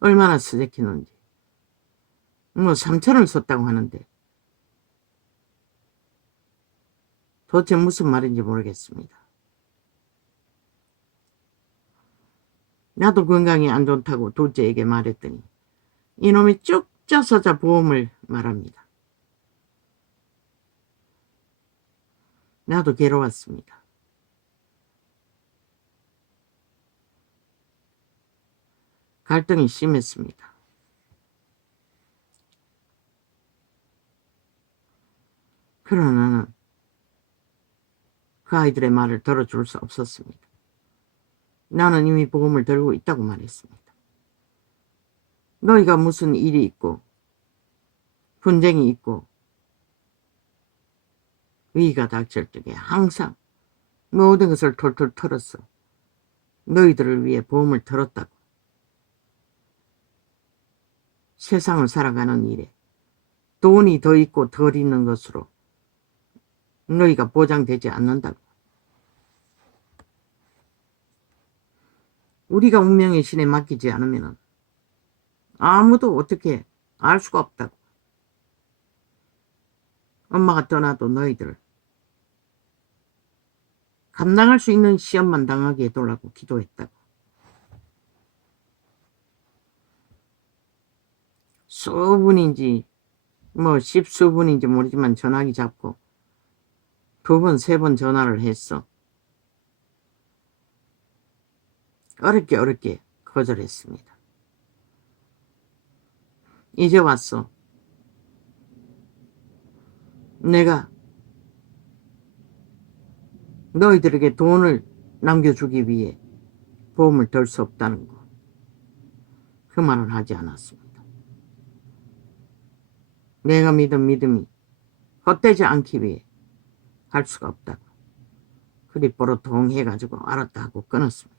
얼마나 쓰레기는지. 뭐 3천을 썼다고 하는데 도대체 무슨 말인지 모르겠습니다. 나도 건강이 안 좋다고 둘째에게 말했더니 이놈이 쭉 짜서자 보험을 말합니다. 나도 괴로웠습니다. 갈등이 심했습니다. 그러나 나는 그 아이들의 말을 들어줄 수 없었습니다. 나는 이미 보험을 들고 있다고 말했습니다. 너희가 무슨 일이 있고 분쟁이 있고 위기가 닥칠 적에 항상 모든 것을 털털 털었어. 너희들을 위해 보험을 들었다고. 세상을 살아가는 일에 돈이 더 있고 덜 있는 것으로 너희가 보장되지 않는다고. 우리가 운명의 신에 맡기지 않으면 아무도 어떻게 알 수가 없다고. 엄마가 떠나도 너희들 감당할 수 있는 시험만 당하게 해달라고 기도했다고. 수분인지 뭐 십수분인지 모르지만 전화기 잡고 2번, 3번 전화를 했어. 어렵게 거절했습니다. 이제 왔어. 내가 너희들에게 돈을 남겨주기 위해 보험을 들 수 없다는 거. 그 말은 하지 않았습니다. 내가 믿은 믿음이 헛되지 않기 위해 할 수가 없다고. 그리 보로통해가지고 알았다 하고 끊었습니다.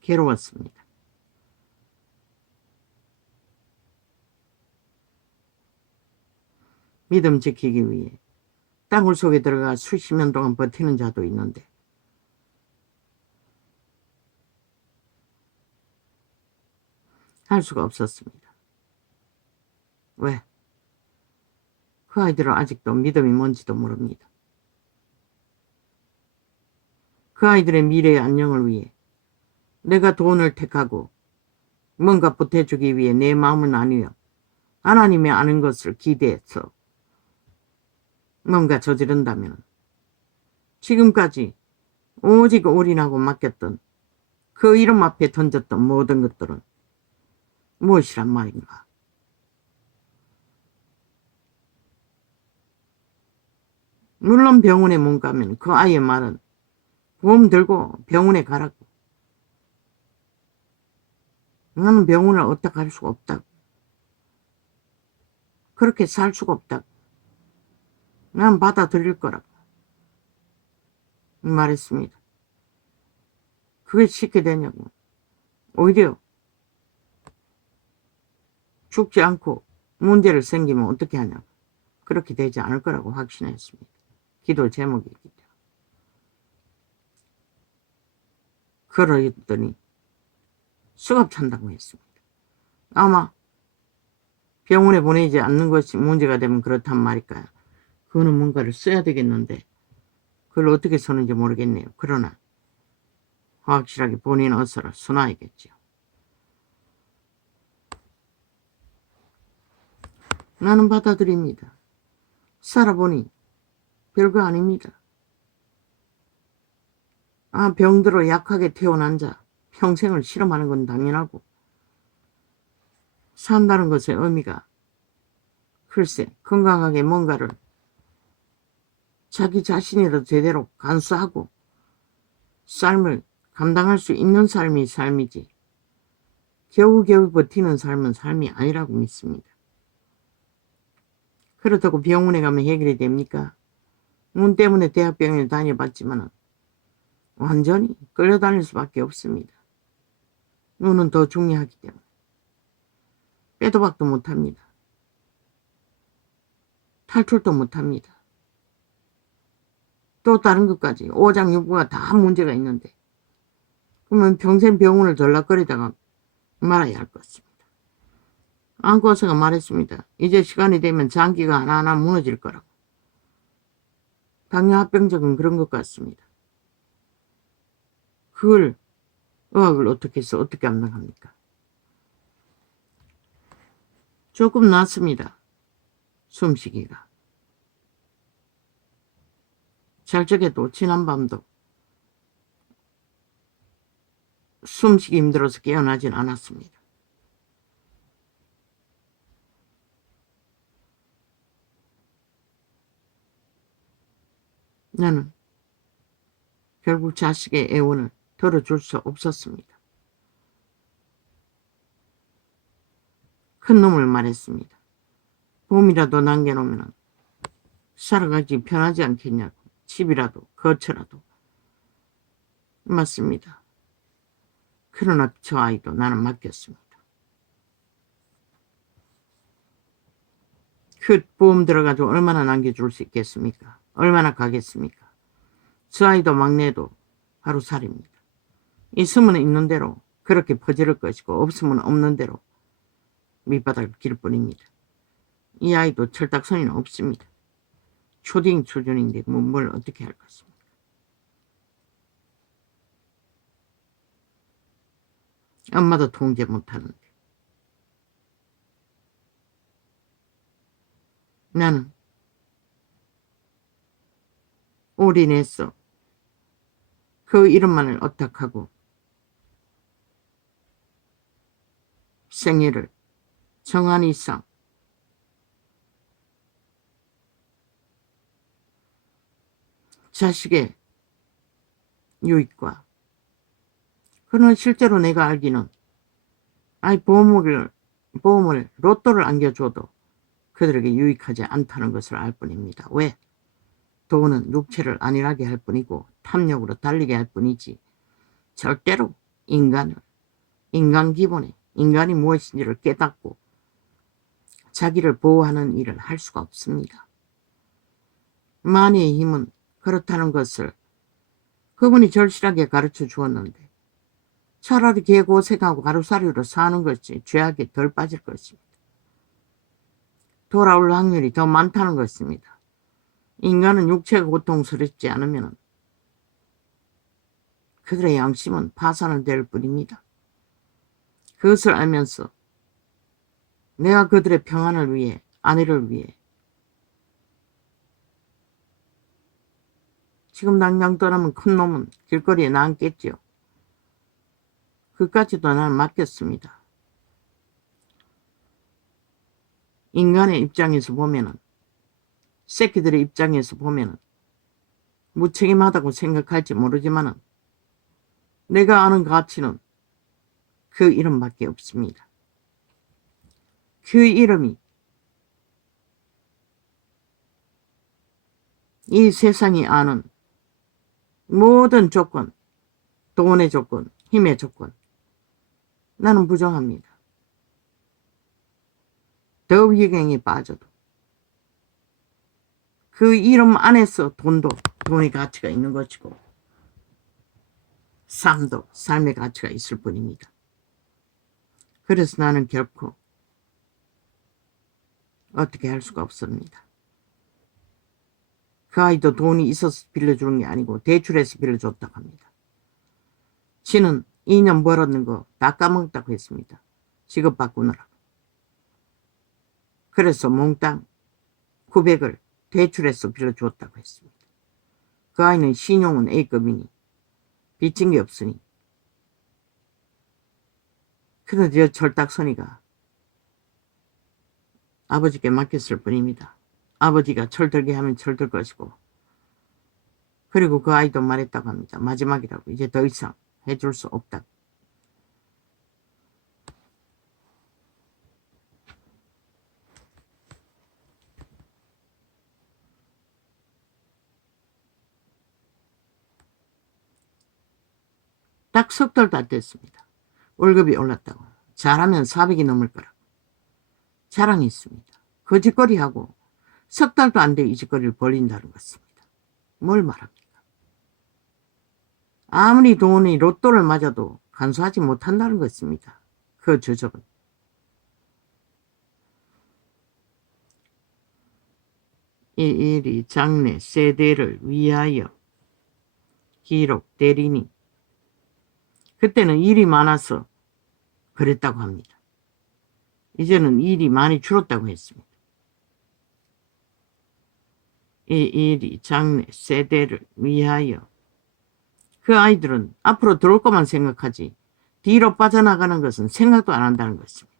괴로웠습니다. 믿음 지키기 위해 땅굴 속에 들어가 수십 년 동안 버티는 자도 있는데 할 수가 없었습니다. 왜? 그 아이들은 아직도 믿음이 뭔지도 모릅니다. 그 아이들의 미래의 안녕을 위해 내가 돈을 택하고 뭔가 보태주기 위해 내 마음을 나누어 하나님의 아는 것을 기대해서 뭔가 저지른다면 지금까지 오직 올인하고 맡겼던 그 이름 앞에 던졌던 모든 것들은 무엇이란 말인가? 물론 병원에 못 가면 그 아이의 말은 보험 들고 병원에 가라고. 나는 병원을 어떻게 할 수가 없다고. 그렇게 살 수가 없다고. 난 받아들일 거라고 말했습니다. 그게 쉽게 되냐고. 오히려 죽지 않고 문제를 생기면 어떻게 하냐고. 그렇게 되지 않을 거라고 확신했습니다. 기도 제목이기 때문에. 그러더니 수갑 찬다고 했습니다. 아마 병원에 보내지 않는 것이 문제가 되면 그렇단 말일까요? 그거는 뭔가를 써야 되겠는데 그걸 어떻게 쓰는지 모르겠네요. 그러나 확실하게 본인 어서를 써놔야겠죠. 나는 받아들입니다. 살아보니 별거 아닙니다. 병들어 약하게 태어난 자 평생을 실험하는 건 당연하고 산다는 것의 의미가 글쎄 건강하게 뭔가를 자기 자신이라도 제대로 간수하고 삶을 감당할 수 있는 삶이 삶이지 겨우겨우 버티는 삶은 삶이 아니라고 믿습니다. 그렇다고 병원에 가면 해결이 됩니까? 눈 때문에 대학병원에 다녀봤지만 완전히 끌려다닐 수밖에 없습니다. 눈은 더 중요하기 때문에. 빼도 박도 못합니다. 탈출도 못합니다. 또 다른 것까지 오장육부가 다 문제가 있는데 그러면 평생 병원을 전락거리다가 말아야 할 것입니다. 안고서가 말했습니다. 이제 시간이 되면 장기가 하나하나 무너질 거라고. 당뇨합병증은 그런 것 같습니다. 그걸 의학을 어떻게 해서 어떻게 감당합니까? 조금 낫습니다. 숨쉬기가. 잘 적에도 지난밤도 숨쉬기 힘들어서 깨어나진 않았습니다. 나는 결국 자식의 애원을 들어줄 수 없었습니다. 큰 놈을 말했습니다. 봄이라도 남겨놓으면 살아가기 편하지 않겠냐고. 집이라도 거처라도. 맞습니다. 그러나 저 아이도 나는 맡겼습니다. 그 보험 들어가지고 얼마나 남겨줄 수 있겠습니까? 얼마나 가겠습니까? 저 아이도 막내도 하루살이입니다. 있으면 있는 대로 그렇게 퍼지를 것이고 없으면 없는 대로 밑바닥을 길 뿐입니다. 이 아이도 철딱서니는 없습니다. 초딩 수준인데 뭘 어떻게 할 것입니까? 엄마도 통제 못하는데. 나는 올인했어. 그 이름만을 어떡하고 생애를 정한 이상 자식의 유익과 그는 실제로 내가 알기는 아이 보험을 로또를 안겨줘도 그들에게 유익하지 않다는 것을 알 뿐입니다. 왜? 돈은 육체를 안일하게 할 뿐이고 탐욕으로 달리게 할 뿐이지 절대로 인간 기본에 인간이 무엇인지를 깨닫고 자기를 보호하는 일을 할 수가 없습니다. 마니의 힘은 그렇다는 것을 그분이 절실하게 가르쳐 주었는데 차라리 개고생하고 하루살이로 사는 것이 죄악에 덜 빠질 것입니다. 돌아올 확률이 더 많다는 것입니다. 인간은 육체가 고통스럽지 않으면 그들의 양심은 파산을 될 뿐입니다. 그것을 알면서 내가 그들의 평안을 위해 아내를 위해 지금 당장 떠나면 큰 놈은 길거리에 나앉겠지요. 그까지도 나는 맡겼습니다. 인간의 입장에서 보면은 새끼들의 입장에서 보면은 무책임하다고 생각할지 모르지만은 내가 아는 가치는 그 이름밖에 없습니다. 그 이름이 이 세상이 아는 모든 조건, 돈의 조건, 힘의 조건 나는 부정합니다. 더 위경에 빠져도 그 이름 안에서 돈의 가치가 있는 것이고 삶도 삶의 가치가 있을 뿐입니다. 그래서 나는 결코 어떻게 할 수가 없습니다. 그 아이도 돈이 있어서 빌려주는 게 아니고 대출해서 빌려줬다고 합니다. 지는 2년 벌었는 거 다 까먹었다고 했습니다. 직업 바꾸느라고. 그래서 몽땅 900을 대출해서 빌려주었다고 했습니다. 그 아이는 신용은 A급이니 빚진 게 없으니 그런데 철딱서니가 아버지께 맡겼을 뿐입니다. 아버지가 철들게 하면 철들 것이고 그리고 그 아이도 말했다고 합니다. 마지막이라고 이제 더 이상 해줄 수 없다고. 딱 석 달도 안 됐습니다. 월급이 올랐다고. 잘하면 400이 넘을 거라고. 자랑이 있습니다. 거짓거리하고 석 달도 안 돼 이 짓거리를 벌린다는 것입니다. 뭘 말합니까? 아무리 돈이 로또를 맞아도 간수하지 못한다는 것입니다. 그 주적은. 이 일이 장래 세대를 위하여 기록되리니 그때는 일이 많아서 그랬다고 합니다. 이제는 일이 많이 줄었다고 했습니다. 이 일이 장래 세대를 위하여 그 아이들은 앞으로 들어올 것만 생각하지 뒤로 빠져나가는 것은 생각도 안 한다는 것입니다.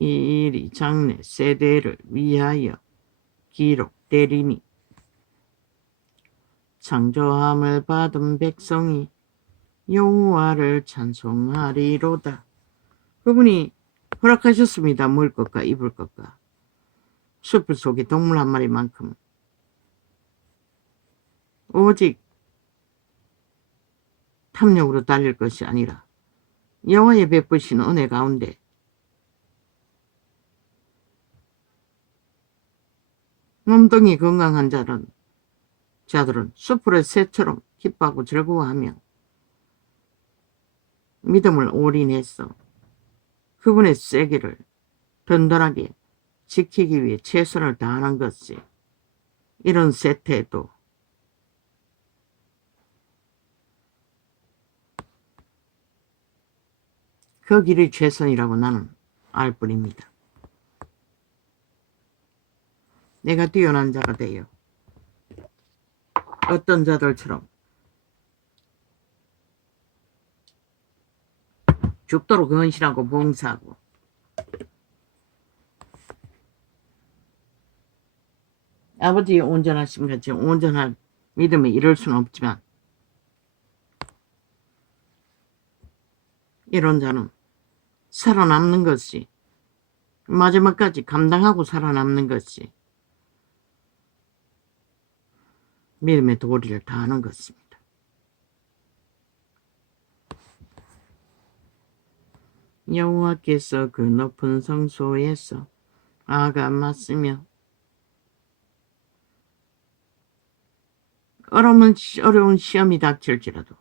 이 일이 장래 세대를 위하여 기록되리니 창조함을 받은 백성이 여호와를 찬송하리로다. 그분이 허락하셨습니다. 먹을 것과 입을 것과 숲을 속에 동물 한 마리만큼 오직 탐욕으로 달릴 것이 아니라 여호와의 베푸신 은혜 가운데 몸뚱이 건강한 자들은 숲으로 새처럼 기뻐하고 즐거워하며 믿음을 올인해서 그분의 세계를 든든하게 지키기 위해 최선을 다하는 것이 이런 세태에도 그 길이 최선이라고 나는 알 뿐입니다. 내가 뛰어난 자가 되어 어떤 자들처럼 죽도록 헌신하고 봉사하고 아버지의 온전하심 같이 온전한 믿음에 이를 수는 없지만 이런 자는 살아남는 것이 마지막까지 감당하고 살아남는 것이 믿음의 도리를 다하는 것입니다. 여호와께서 그 높은 성소에서 아가맞으며 어려운 시험이 닥칠지라도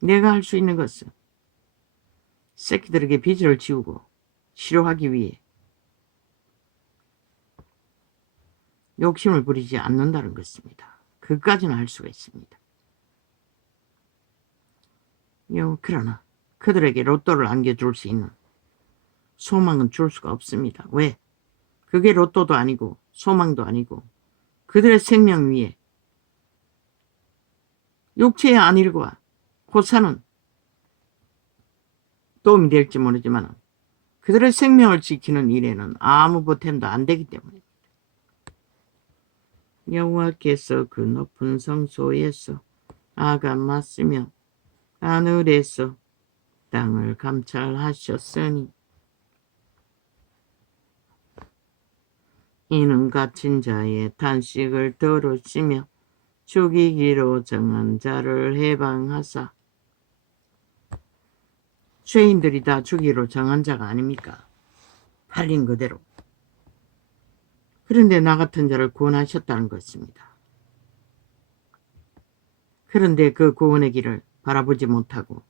내가 할 수 있는 것은 새끼들에게 빚을 지우고 치료하기 위해 욕심을 부리지 않는다는 것입니다. 그까지는 할 수가 있습니다. 그러나 그들에게 로또를 안겨줄 수 있는 소망은 줄 수가 없습니다. 왜? 그게 로또도 아니고 소망도 아니고 그들의 생명 위에 육체의 안일과 고사는 도움이 될지 모르지만 그들의 생명을 지키는 일에는 아무 보탬도 안 되기 때문입니다. 여호와께서 그 높은 성소에서 아가맞으며 하늘에서 땅을 감찰하셨으니 이는 갇힌 자의 탄식을 들으시며 죽이기로 정한 자를 해방하사 죄인들이 다 죽이로 정한 자가 아닙니까? 팔린 그대로. 그런데 나 같은 자를 구원하셨다는 것입니다. 그런데 그 구원의 길을 바라보지 못하고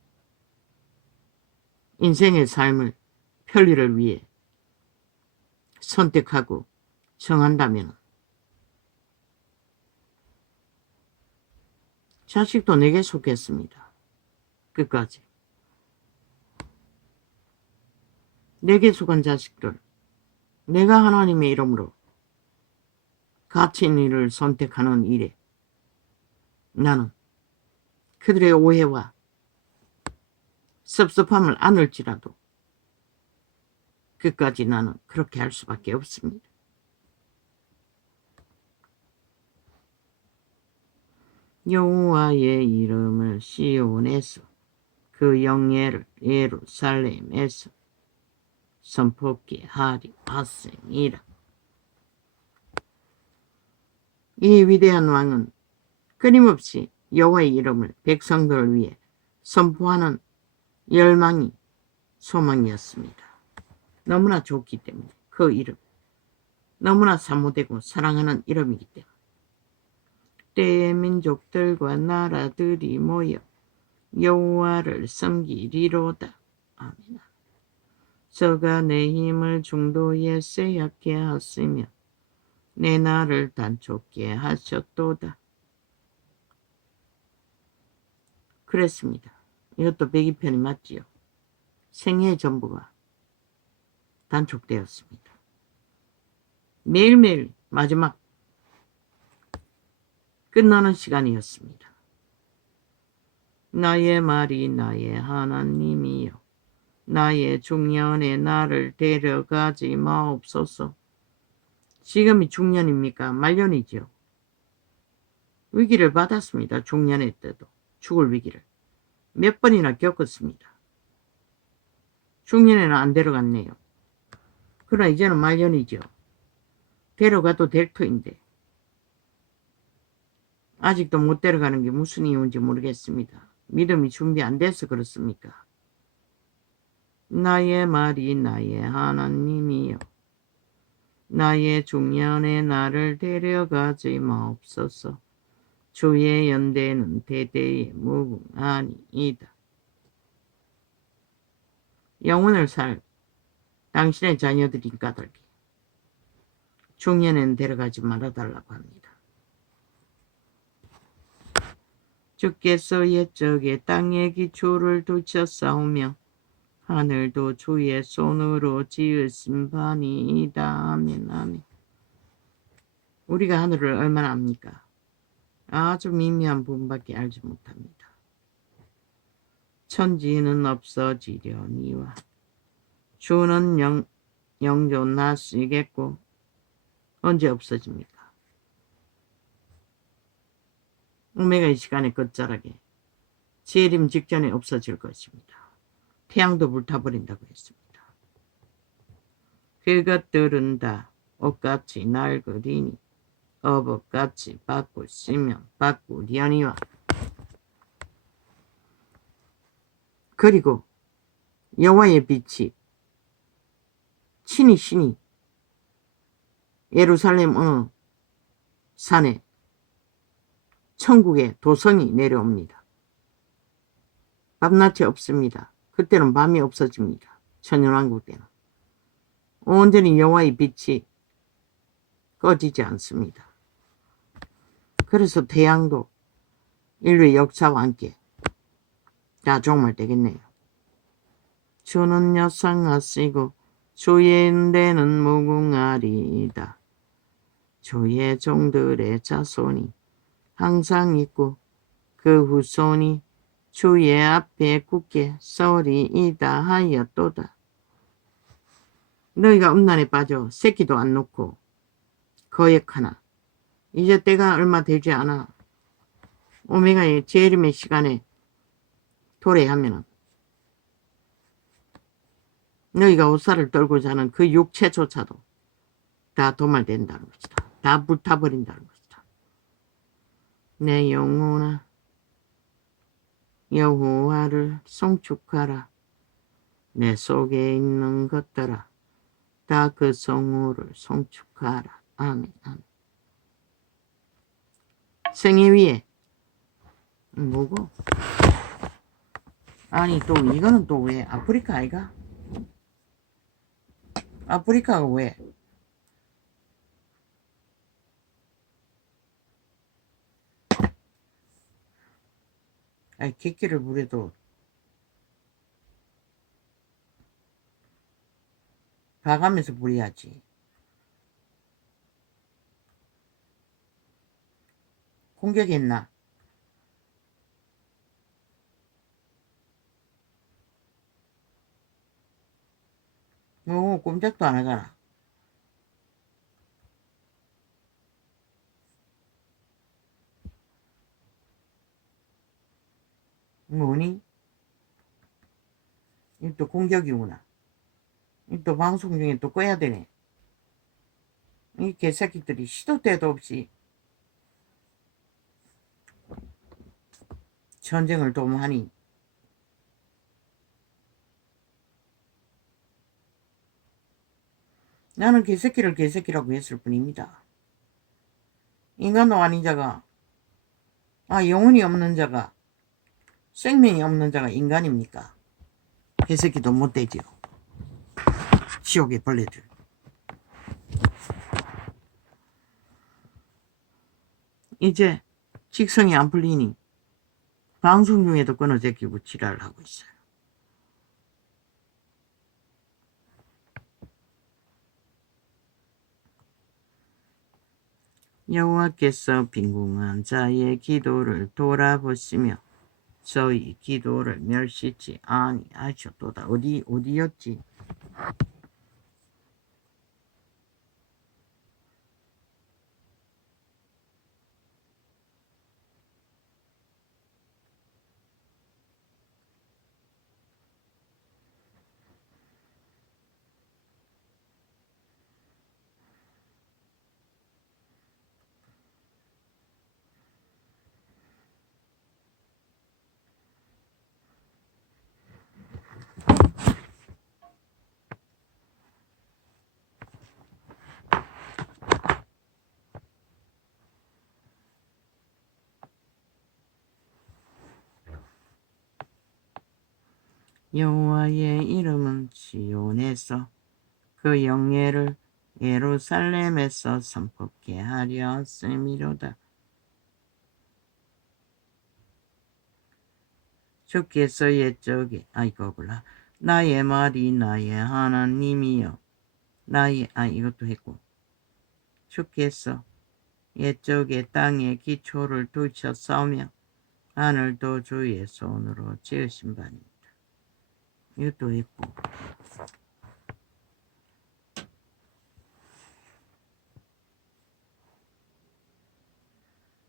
인생의 삶을 편리를 위해 선택하고 정한다면 자식도 내게 속했습니다. 끝까지. 내게 속한 자식들, 내가 하나님의 이름으로 갇힌 일을 선택하는 일에 나는 그들의 오해와 섭섭함을 안을지라도 끝까지 나는 그렇게 할 수밖에 없습니다. 여호와의 이름을 시온에서 그 영예를 예루살렘에서 선포케 하리 하셈이라. 이 위대한 왕은 끊임없이 여호와의 이름을 백성들을 위해 선포하는 열망이 소망이었습니다. 너무나 좋기 때문에 그 이름, 너무나 사모되고 사랑하는 이름이기 때문에 때의 민족들과 나라들이 모여 여호와를 섬기리로다. 아멘. 저가 내 힘을 중도에 쇠약게 하시며 내 날을 단촉게 하셨도다. 그랬습니다. 이것도 102편이 맞지요. 생애의 전부가 단촉되었습니다. 매일매일 마지막 끝나는 시간이었습니다. 나의 말이 나의 하나님이여 나의 중년에 나를 데려가지 마옵소서. 지금이 중년입니까? 말년이지요. 위기를 받았습니다. 중년의 때도 죽을 위기를 몇 번이나 겪었습니다. 중년에는 안 데려갔네요. 그러나 이제는 말년이죠. 데려가도 될 터인데 아직도 못 데려가는 게 무슨 이유인지 모르겠습니다. 믿음이 준비 안 돼서 그렇습니까? 나의 말이 나의 하나님이여 나의 중년에 나를 데려가지 마옵소서. 주의 연대는 대대의 무궁하니이다. 영혼을 살 당신의 자녀들인 까닭에 중년에는 데려가지 말아달라고 합니다. 주께서 옛적에 땅의 기초를 두셨사오며 하늘도 주의 손으로 지으신 바니이다. 아멘. 아멘. 우리가 하늘을 얼마나 압니까? 아주 미미한 부분밖에 알지 못합니다. 천지는 없어지려니와 주는 영존하시겠고 언제 없어집니까? 오메가 이 시간에 끝자락에 재림 직전에 없어질 것입니다. 태양도 불타버린다고 했습니다. 그것들은 다 옷같이 낡으리니 어복같이 바꾸시면 바꾸려니와 그리고 여호와의 빛이 신이 예루살렘 어느 산에 천국의 도성이 내려옵니다. 밤낮이 없습니다. 그때는 밤이 없어집니다. 천연왕국 때는 온전히 여호와의 빛이 꺼지지 않습니다. 그래서 태양도 인류의 역사와 함께 다 종말되겠네요. 주는 여상하시고 주의 은대는 무궁하리이다. 주의 종들의 자손이 항상 있고 그 후손이 주의 앞에 굳게 서리이다 하였도다. 너희가 음란에 빠져 새끼도 안 놓고 거역하나 이제 때가 얼마 되지 않아 오메가의 재림의 시간에 도래하면 너희가 옷살을 떨고 자는 그 육체조차도 다 도말된다는 것이다. 다 불타버린다는 것이다. 내 영혼아 여호와를 송축하라. 내 속에 있는 것들아 다 그 성호를 송축하라. 아멘. 아멘. 생애 위에 뭐고? 아니 또 이거는 또 왜 아프리카 아이가? 아프리카가 왜? 아니 객기를 부려도 봐가면서 부려야지. 공격했나? 꼼짝도 안 하잖아. 뭐니? 이 또 공격이구나. 이 또 방송 중에 또 꺼야 되네. 이 개새끼들이 시도 때도 없이 전쟁을 도모하니 나는 개새끼를 개새끼라고 했을 뿐입니다. 인간도 아닌 자가, 영혼이 없는 자가, 생명이 없는 자가 인간입니까? 개새끼도 못 되지요. 지옥의 벌레들. 이제 직성이 안 풀리니 방송 중에도 끊어 제끼고 지랄을 하고 있어요. 여호와께서 빈궁한 자의 기도를 돌아보시며 저희 기도를 멸시치 아니하셨도다. 어디였지? 여호와의 이름은 시온에서 그 영예를 예루살렘에서 선포케 하려 하심이로다. 주께서 옛적에 나의 말이 나의 하나님이여 이것도 했고 주께서 옛적에 땅에 기초를 두셨으며 하늘도 주의 손으로 지으신 바입니다. 이것도 했고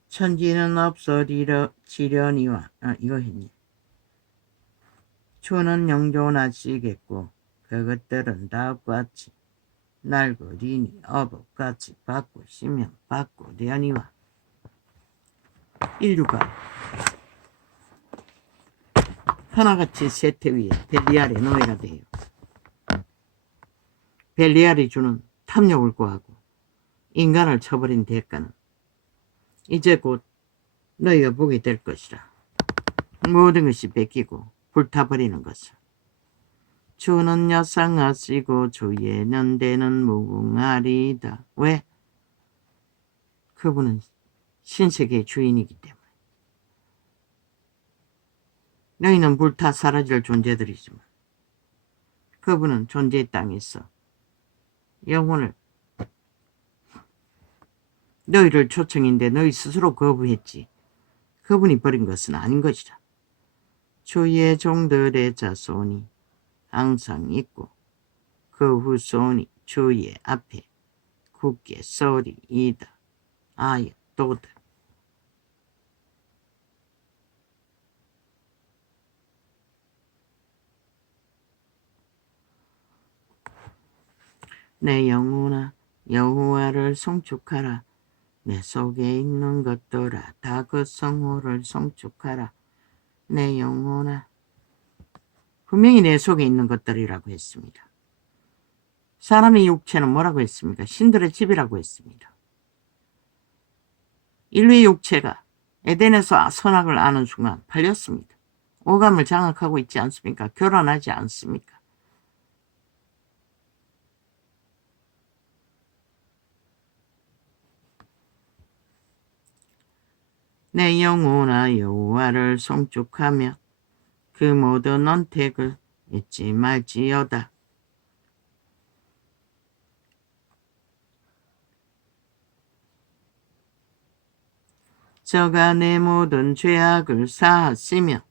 천지는 없어지려니와 이거 했니? 주는 영존하시겠고 그것들은 다음과 같이 낡으리니 어법같이 바꾸시면 바꾸려니와. 인류가 하나같이 세태 위에 벨리알의 노예가 돼요. 벨리알이 주는 탐욕을 구하고 인간을 쳐버린 대가는 이제 곧 너희가 보게 될 것이라. 모든 것이 뺏기고 불타버리는 것을. 주는 여상하시고 주의 연대는 무궁하리이다. 왜? 그분은 신세계의 주인이기 때문에. 너희는 불타 사라질 존재들이지만 그분은 존재의 땅에서 영혼을 너희를 초청인데 너희 스스로 거부했지. 그분이 버린 것은 아닌 것이라. 주의 종들의 자손이 항상 있고 그 후손이 주의 앞에 굳게 서리이다. 또다. 내 영혼아 여호와를 송축하라. 내 속에 있는 것들아 다 그 성호를 송축하라. 내 영혼아. 분명히 내 속에 있는 것들이라고 했습니다. 사람의 육체는 뭐라고 했습니까? 신들의 집이라고 했습니다. 인류의 육체가 에덴에서 선악을 아는 순간 팔렸습니다. 오감을 장악하고 있지 않습니까? 교란하지 않습니까? 내 영혼아 여호와를 송축하며 그 모든 언택을 잊지 말지어다. 저가 내 모든 죄악을 사하시며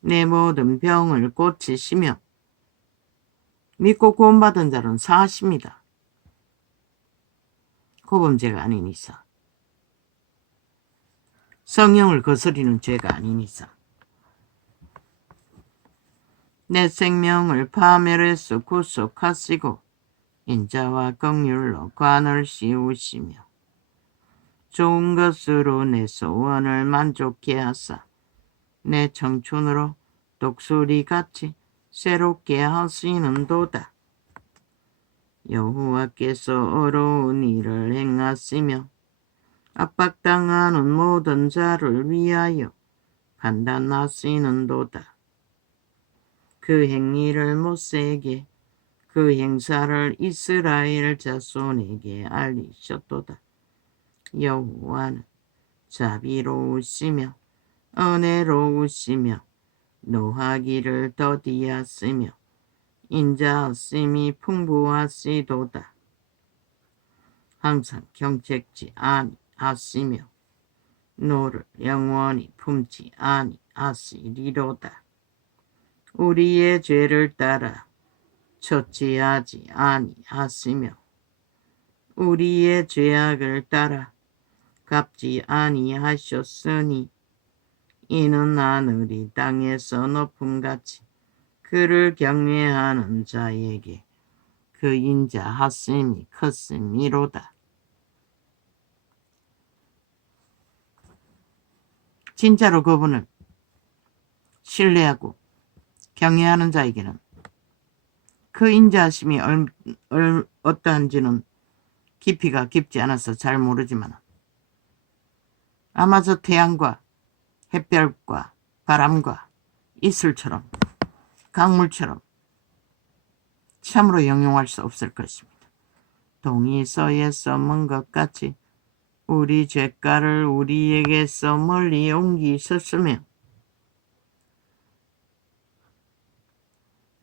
내 모든 병을 고치시며 믿고 구원받은 자는 사하십니다. 고범죄가 아닌 이상 성령을 거스리는 죄가 아닌 이상 내 생명을 파멸해서 구속하시고 인자와 긍휼로 관을 씌우시며 좋은 것으로 내 소원을 만족케 하사 내 청춘으로 독수리같이 새롭게 하시는도다. 여호와께서 어려운 일을 행하시며 압박당하는 모든 자를 위하여 판단하시는도다. 그 행위를 모세에게 그 행사를 이스라엘 자손에게 알리셨도다. 여호와는 자비로우시며 은혜로우시며 노하기를 더디하시며 인자하심이 풍부하시도다. 항상 경책지 아니하시며 노를 영원히 품지 아니하시리로다. 우리의 죄를 따라 처치하지 아니하시며 우리의 죄악을 따라 갚지 아니하셨으니 이는 하늘이 땅에서 높음같이 그를 경외하는 자에게 그 인자하심이 컸음이로다. 진짜로 그분을 신뢰하고 경외하는 자에게는 그 인자하심이 어떠한지는 깊이가 깊지 않아서 잘 모르지만 아마 저 태양과 햇볕과 바람과 이슬처럼 강물처럼 참으로 형용할 수 없을 것입니다. 동이 서에 써먼 것 같이 우리 죄가를 우리에게서 멀리 옮기셨으며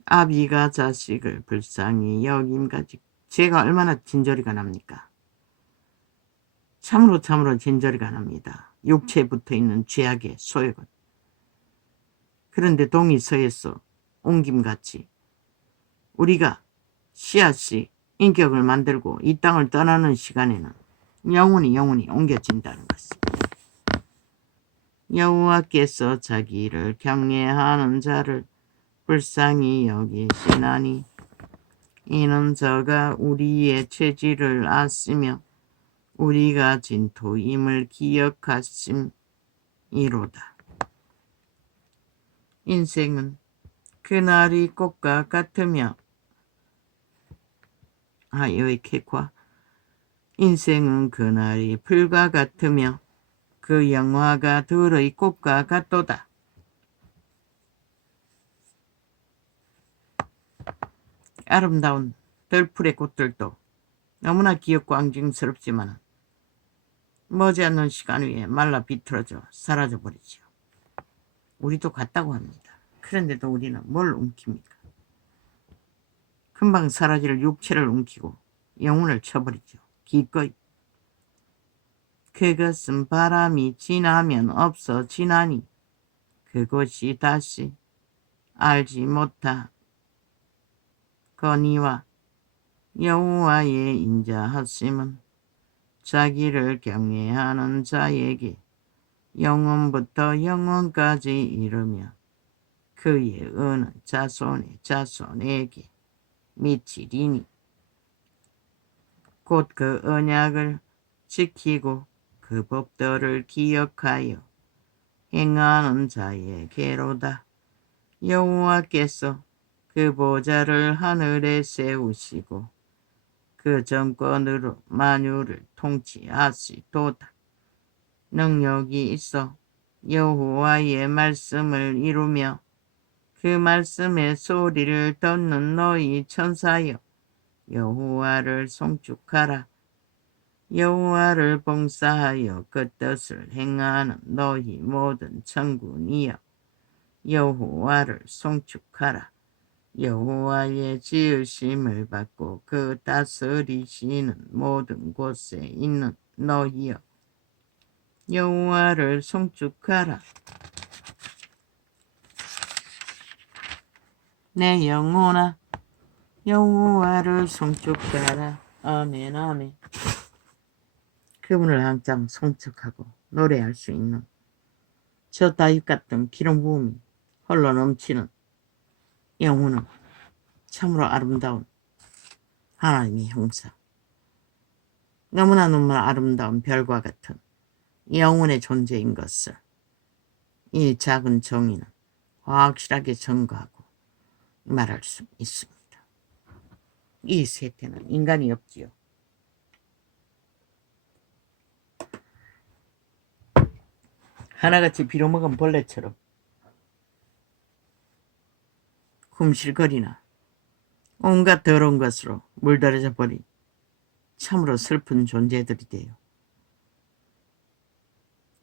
아비가 자식을 불쌍히 여김같이 죄가 얼마나 진저리가 납니까? 참으로 진저리가 납니다. 육체에 붙어있는 죄악의 소욕은. 그런데 동이 서에서 옮김같이 우리가 씨앗이 인격을 만들고 이 땅을 떠나는 시간에는 영원히 옮겨진다는 것입니다. 여호와께서 자기를 경외하는 자를 불쌍히 여기시나니 이는 저가 우리의 죄질을 아시며 우리가 진토임을 기억하심이로다. 인생은 그날이 꽃과 같으며 여기 캐과 인생은 그날이 풀과 같으며 그 영화가 들의 꽃과 같도다. 아름다운 들풀의 꽃들도 너무나 귀엽고 앙증스럽지만 머지않는 시간 위에 말라 비틀어져 사라져버리지요. 우리도 같다고 합니다. 그런데도 우리는 뭘 움킵니까? 금방 사라질 육체를 움키고 영혼을 쳐버리죠. 기꺼이. 그것은 바람이 지나면 없어지나니 그것이 다시 알지 못하거니와 여호와의 인자하심은 자기를 경외하는 자에게 영원부터 영원까지 이르며 그의 은은 자손의 자손에게 미치리니 곧 그 언약을 지키고 그 법도를 기억하여 행하는 자에게로다. 여호와께서 그 보좌를 하늘에 세우시고 그 정권으로 만유를 통치하시도다. 능력이 있어 여호와의 말씀을 이루며 그 말씀의 소리를 듣는 너희 천사여 여호와를 송축하라. 여호와를 봉사하여 그 뜻을 행하는 너희 모든 천군이여 여호와를 송축하라. 여호와의 지으심을 받고 그 다스리시는 모든 곳에 있는 너희여 여호와를 송축하라. 내 영혼아 여호와를 송축하라. 아멘 아멘. 그분을 항상 송축하고 노래할 수 있는 저 다윗 같은 기름 부음이 홀로 넘치는 영혼은 참으로 아름다운 하나님의 형상, 너무나 아름다운 별과 같은 영혼의 존재인 것을 이 작은 종이는 확실하게 증거하고 말할 수 있습니다. 이 세태는 인간이 없지요. 하나같이 빌어먹은 벌레처럼 훔실거리나 온갖 더러운 것으로 물들여져 버린 참으로 슬픈 존재들이 돼요.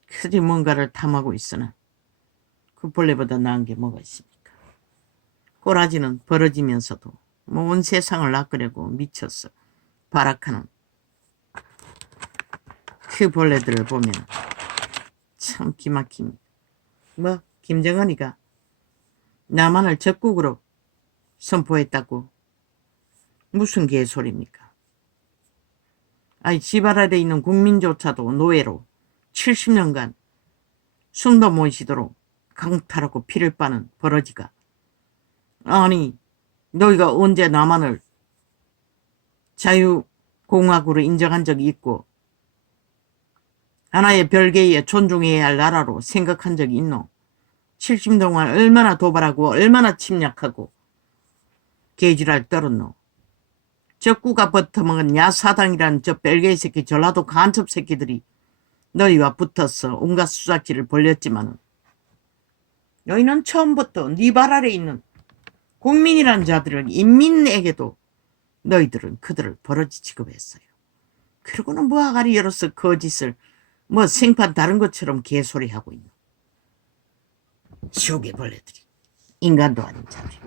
그들이 뭔가를 탐하고 있으나 그 벌레보다 나은 게 뭐가 있습니까? 꼬라지는 벌어지면서도 온 세상을 낚으려고 미쳤어 발악하는 그 벌레들을 보면 참 기막힙니다. 뭐 김정은이가 남한을 적국으로 선포했다고 무슨 개소리입니까? 아니 집 아래 있는 국민조차도 노예로 70년간 숨도 못 쉬도록 강탈하고 피를 빠는 버러지가 아니 너희가 언제 남한을 자유공화국으로 인정한 적이 있고 하나의 별개의 존중해야 할 나라로 생각한 적이 있노? 70년 동안 얼마나 도발하고 얼마나 침략하고 개지랄 떨었노? 적구가 버터먹은 야사당이라는 저 별개의 새끼 전라도 간첩 새끼들이 너희와 붙어서 온갖 수작질을 벌였지만은 너희는 처음부터 네 발 아래 있는 국민이란 자들을 인민에게도 너희들은 그들을 버러지 취급했어요. 그러고는 뭐하가리 열어서 거짓을 뭐 생판 다른 것처럼 개소리하고 있는 지옥의 벌레들이 인간도 아닌 자들이.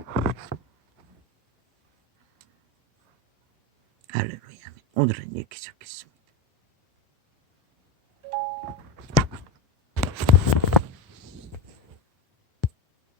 할렐루야. 오늘은 이렇게 적겠습니다.